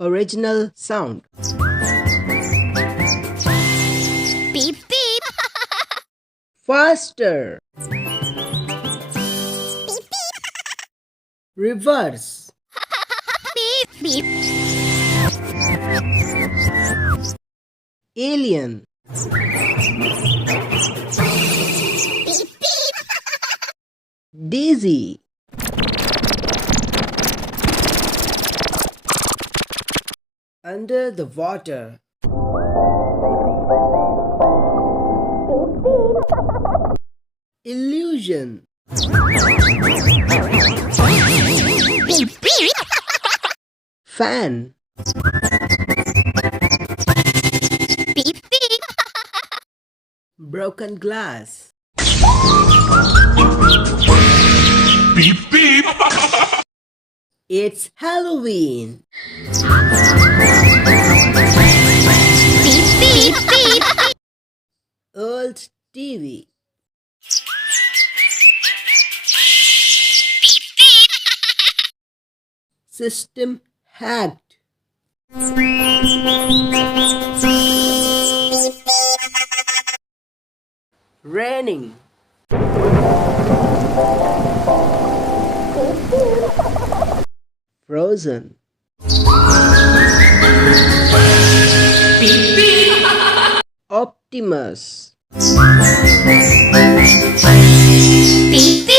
Original sound. Beep beep. Faster. Reverse. Beep beep. Alien. Beep beep. Daisy. Under the water. Illusion. Beep beep. Fan. Beep beep. Broken glass. Beep beep. It's Halloween. Beep beep beep. Old TV. Beep beep. System hacked. Raining. Frozen. Optimus. Beep beep.